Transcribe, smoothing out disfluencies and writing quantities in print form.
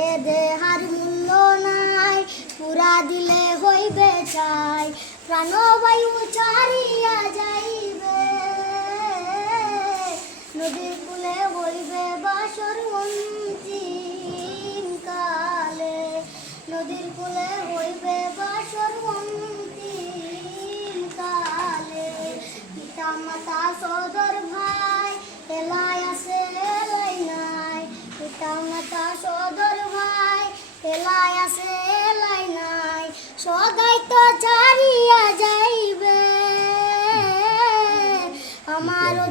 এ দেহার মূল্য নাই, পুরা দিলে হইবে চাই, প্রাণবায়ু ছাড়িয়া যাইবে, নদীর কূলে হইবে বাসর অন্তিম কালে, নদীর কূলে হইবে বাসর অন্তিম কালে। পিতা মাতা সদর ভাই এলাই আছে এলাই নাই, পিতা মাতা সদর ভাই এলাই আছে এলাই নাই, সদাই তো ছাড়িয়া যাইবে, আমারও